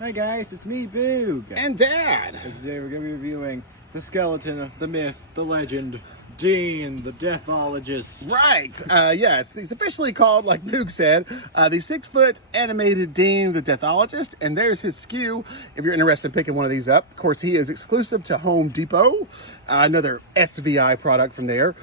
Hi guys, it's me, Boog. And Dad. And today we're going to be reviewing the skeleton, the myth, the legend, Dean, the Deathologist. Right. Yes, he's officially called, like Boog said, the 6-foot animated Dean, the Deathologist. And there's his SKU if you're interested in picking one of these up. Of course, he is exclusive to Home Depot, another SVI product from there.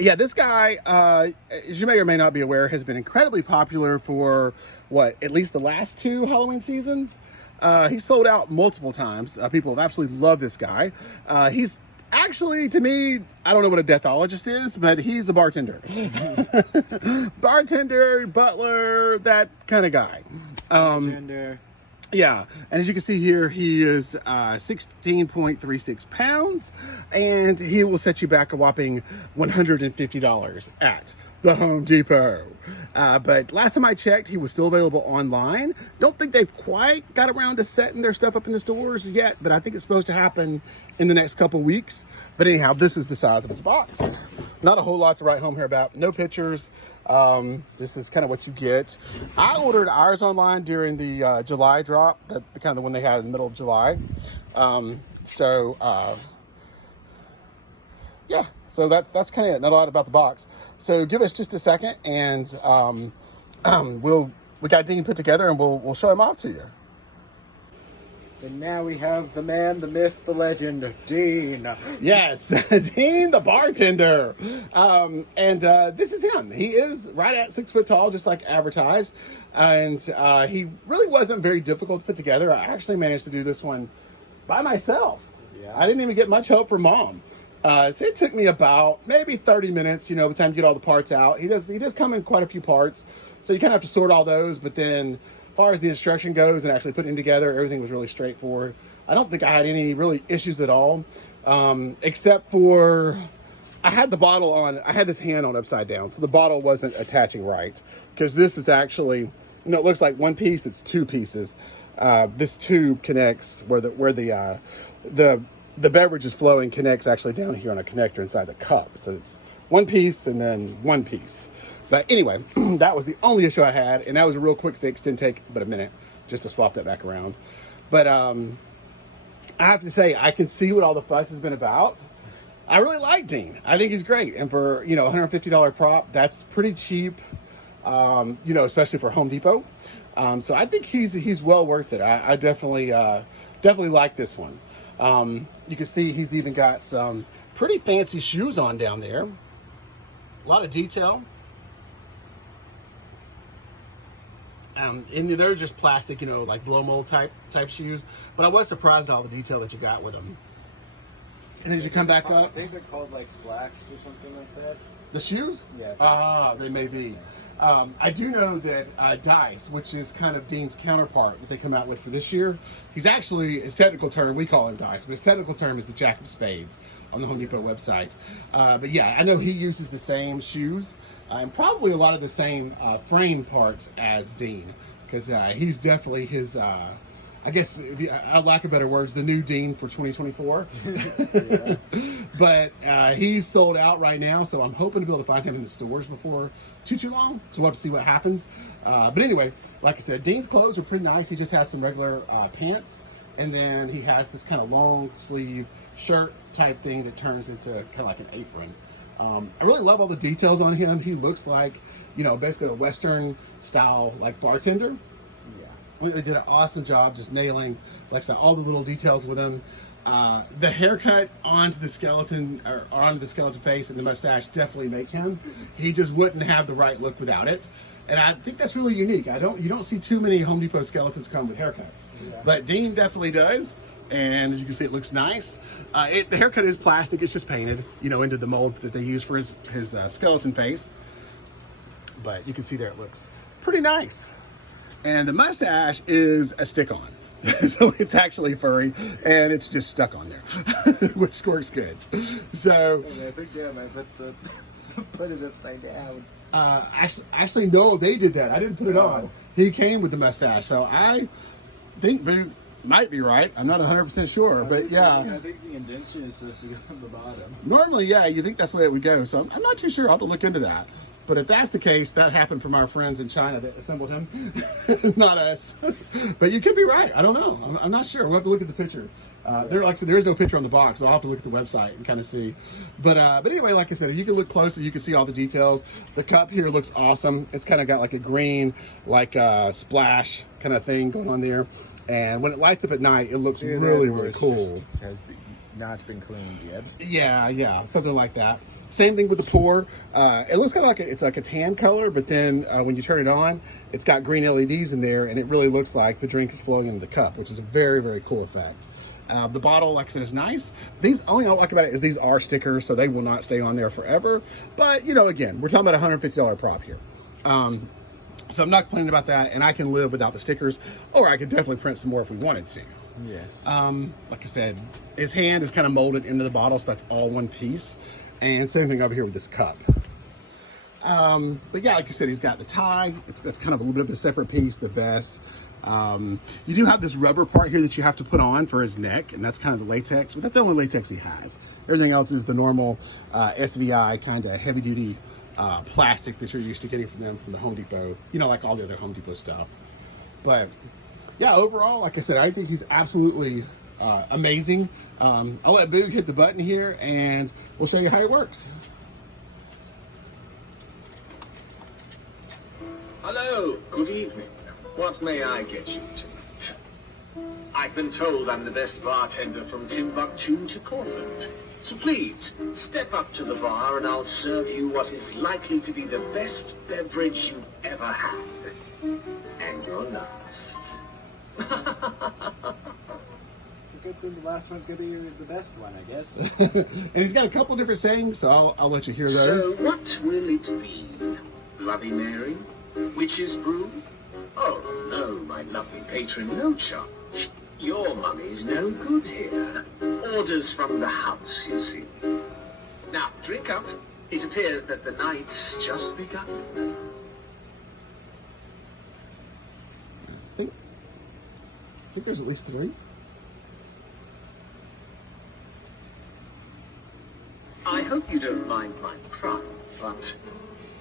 Yeah, this guy, as you may or may not be aware, has been incredibly popular for, at least the last 2 Halloween seasons. He's sold out multiple times. People have absolutely loved this guy. He's actually, to me, I don't know what a Deathologist is, but he's a bartender. Bartender, butler, that kind of guy. Bartender. Yeah, and as you can see here, he is 16.36 pounds, and he will set you back a whopping $150 at the Home Depot. But last time I checked, he was still available online. Don't think they've quite got around to setting their stuff up in the stores yet, but I think it's supposed to happen in the next couple weeks. But anyhow, this is the size of his box. Not a whole lot to write home here about. No pictures. This is kind of what you get. I ordered ours online during the July drop, the kind of one they had in the middle of July. Yeah, so that's kind of it. Not a lot about the box. So give us just a second, and we got Dean put together, and we'll show him off to you. And now we have the man, the myth, the legend, Dean. Yes, Dean the bartender. This is him. He is right at 6 foot tall, just like advertised. And he really wasn't very difficult to put together. I actually managed to do this one by myself. Yeah. I didn't even get much help from Mom. So it took me about maybe 30 minutes, by the time you get all the parts out. He does come in quite a few parts. So you kind of have to sort all those, but then as far as the instruction goes and actually putting them together, everything was really straightforward. I don't think I had any really issues at all, except for I had the bottle on. I had this hand on upside down, so the bottle wasn't attaching right. Because this is actually, it looks like one piece. It's 2 pieces. This tube connects where the beverage is flowing, connects actually down here on a connector inside the cup. So it's one piece and then one piece. But anyway, that was the only issue I had, and that was a real quick fix. Didn't take but a minute just to swap that back around. But I have to say, I can see what all the fuss has been about. I really like Dean. I think he's great. And for, $150 prop, that's pretty cheap, especially for Home Depot. So I think he's well worth it. I definitely like this one. You can see he's even got some pretty fancy shoes on down there. A lot of detail. And they're just plastic, like blow mold type shoes. But I was surprised at all the detail that you got with them. And as you come back up, I think they're called like slacks or something like that. The shoes? Yeah. They may be. I do know that Dice, which is kind of Dean's counterpart that they come out with for this year, he's actually, his technical term, we call him Dice, but his technical term is the Jack of Spades on the Home Depot website. But yeah, I know he uses the same shoes and probably a lot of the same frame parts as Dean, because he's definitely his, I guess, I lack of better words, the new Dean for 2024. Yeah. But he's sold out right now, so I'm hoping to be able to find him in the stores before too long. So we'll have to see what happens. But anyway, like I said, Dean's clothes are pretty nice. He just has some regular pants, and then he has this kind of long sleeve shirt type thing that turns into kind of like an apron. I really love all the details on him. He looks like, basically a Western style like bartender. They did an awesome job just nailing, like I said, all the little details with him. The haircut onto the skeleton, or onto the skeleton face, and the mustache definitely make him. He just wouldn't have the right look without it. And I think that's really unique. You don't see too many Home Depot skeletons come with haircuts. Yeah. But Dean definitely does. And as you can see, it looks nice. The haircut is plastic. It's just painted, into the mold that they use for his skeleton face. But you can see there it looks pretty nice. And the mustache is a stick-on. So it's actually furry, and it's just stuck on there, which works good. So I think, I put it upside down. Actually, no, they did that. I didn't put it on. He came with the mustache. So I think Boo might be right. I'm not 100% sure, but yeah. I think the indentation is supposed to go on the bottom. Normally, yeah, you think that's the way it would go. So I'm not too sure. I'll have to look into that. But if that's the case, that happened from our friends in China that assembled him, not us. But you could be right. I don't know. I'm not sure. We'll have to look at the picture. Like I said, there is no picture on the box, so I'll have to look at the website and kind of see. But anyway, like I said, if you can look closer, you can see all the details. The cup here looks awesome. It's kind of got like a green, like splash kind of thing going on there. And when it lights up at night, it looks really cool. Has not been cleaned yet. Yeah, something like that. Same thing with the pour. It looks kind of like it's like a tan color, but then when you turn it on, it's got green LEDs in there, and it really looks like the drink is flowing into the cup, which is a very cool effect. The bottle, like I said, is nice. These, only I don't like about it is these are stickers, so they will not stay on there forever. But, you know, again, we're talking about a $150 prop here. So I'm not complaining about that, and I can live without the stickers, or I could definitely print some more if we wanted to. Yes. Like I said, his hand is kind of molded into the bottle, so that's all one piece. And same thing over here with this cup. But yeah, like I said, he's got the tie. That's kind of a little bit of a separate piece, the vest. You do have this rubber part here that you have to put on for his neck, and that's kind of the latex, but that's the only latex he has. Everything else is the normal SVI kind of heavy-duty plastic that you're used to getting from them from the Home Depot. You know, like all the other Home Depot stuff. But yeah, overall, like I said, I think he's absolutely amazing. I'll let Boog hit the button here, and we'll show you how it works. Hello, good evening. What may I get you tonight? I've been told I'm the best bartender from Timbuktu to Portland. So please, step up to the bar and I'll serve you what is likely to be the best beverage you've ever had. And your last. Good thing the last one's gonna be the best one, I guess. And he's got a couple different sayings, so I'll let you hear those. So what will it be? Bloody Mary? Witch's brew? Oh, no, my lovely patron, no charge. Your money's no good here. Orders from the house, you see. Now, drink up. It appears that the night's just begun. I think there's at least 3. I hope you don't mind my pride, but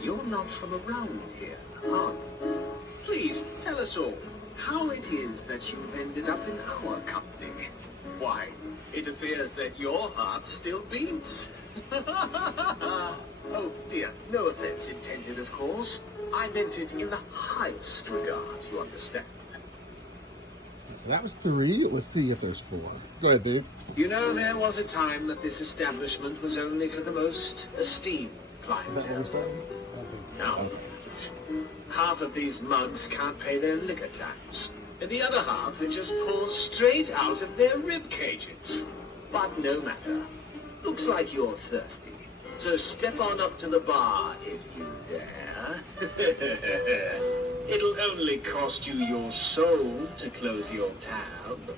you're not from around here, are you? Please, tell us all how it is that you've ended up in our company. Why, it appears that your heart still beats. Oh dear, no offense intended, of course. I meant it in the highest regard, you understand. So that was 3. Let's see if there's 4. Go ahead, dude. You know, there was a time that this establishment was only for the most esteemed Is that where clientele. we started? Now, half of these mugs can't pay their liquor tax, and the other half are just poured straight out of their rib cages. But no matter. Looks like you're thirsty. So step on up to the bar if you dare. It'll only cost you your soul to close your tab.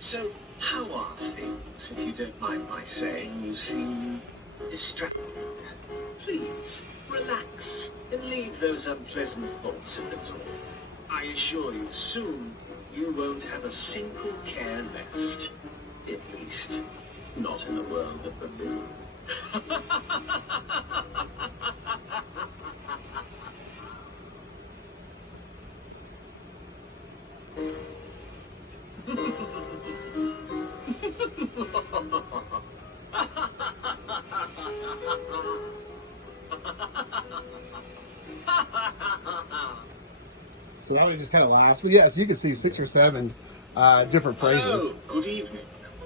So, how are things, if you don't mind my saying? You seem distracted. Please, relax and leave those unpleasant thoughts at the door. I assure you, soon you won't have a single care left. At least, not in the world of the moon. So that one just kind of laughs. But yes, you can see 6 or 7 different phrases. Hello, good evening.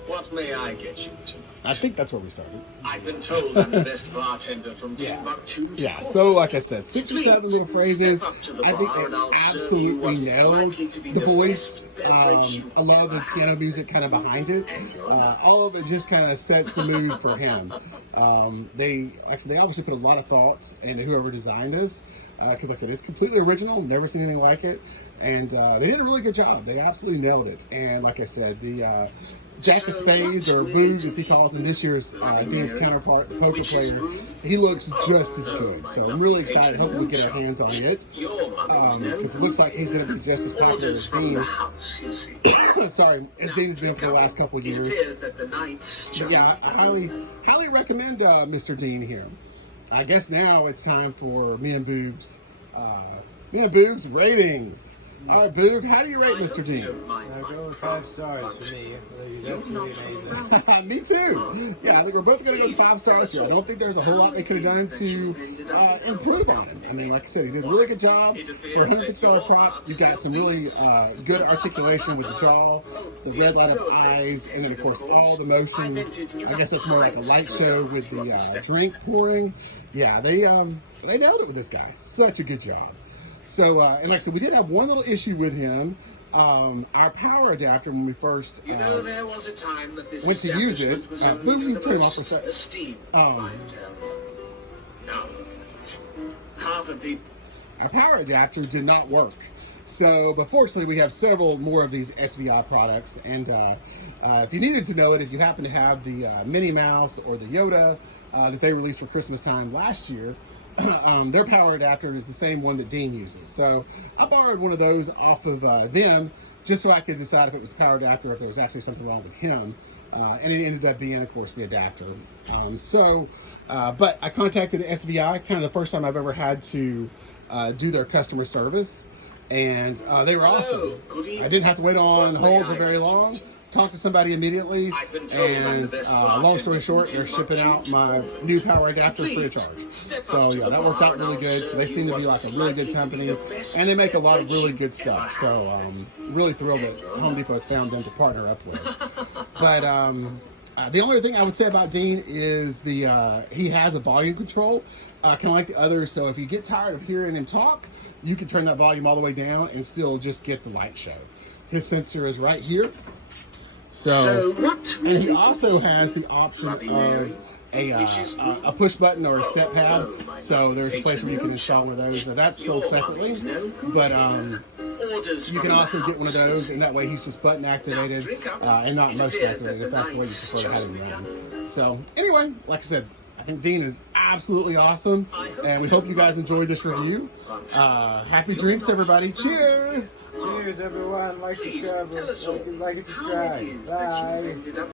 What may I get you tonight? I think that's where we started. I've been told I'm the best bartender from Yeah. Timbuktu. to Yeah, Portland. so like I said, 6 or Please, 7 little phrases. step up to the I think bar and I'll they serve you what absolutely is nailed likely to be the the voice. best beverage you've I love the ever piano had. music kind of behind it. All of it just kind of sets the mood for him. They obviously put a lot of thoughts into whoever designed this. because like I said, it's completely original. Never seen anything like it. And they did a really good job. They absolutely nailed it. And like I said, the Jack of Spades, or Boog as he calls him, this year's Dean's counterpart, the poker player, he looks just as good. So I'm really excited. Hopefully we get our hands on it, because it looks like he's going to be just as popular as Dean. Sorry, as Dean's been for the last couple of years. But yeah, I highly recommend Mr. Dean here. I guess now it's time for me and Boog's ratings. All right, Boog, how do you rate Mr. Dean? I go with 5 stars for me. I think he's absolutely amazing. Me too. Yeah, I think we're both going to go 5 stars here. I don't think there's a whole lot they could have done to improve on him. I mean, like I said, he did a really good job. For a $150 prop, you've got some really good articulation with the jaw, the red light of eyes, and then, of course, all the motion. I guess that's more like a light show with the drink pouring. Yeah, they nailed it with this guy. Such a good job. So, and like I said, we did have one little issue with him. Our power adapter, when we first there was a time that this went to use it, establishment you can turn him off for a second. esteemed clientele. Now, half of the Our power adapter did not work. So, but fortunately, we have several more of these SVI products. And if you needed to know it, if you happen to have the Minnie Mouse or the Yoda that they released for Christmas time last year, their power adapter is the same one that Dean uses. So I borrowed one of those off of them just so I could decide if it was the power adapter or if there was actually something wrong with him. And it ended up being, of course, the adapter. But I contacted SVI, kind of the first time I've ever had to do their customer service. And they were awesome. I didn't have to wait on hold for very long. Talked to somebody immediately, and long story short, they're shipping out my new power adapter free of charge. So yeah, that worked out really good. So they seem to be like a really good company, and they make a lot of really good stuff. So really thrilled that Home Depot has found them to partner up with. But the only thing I would say about Dean is he has a volume control, kind of like the others. So if you get tired of hearing him talk, you can turn that volume all the way down and still just get the light show. His sensor is right here. So and he also has the option of a push button or a step pad. So there's a place where you can install one of those. Now that's sold separately, but you can also get one of those, and that way he's just button activated and not motion activated if that's the way you prefer to have him run. So anyway, like I said, I think Dean is absolutely awesome, and we hope you guys enjoyed this review. Happy drinks, everybody. Cheers! Cheers, everyone. Like, subscribe. Like and subscribe. Bye.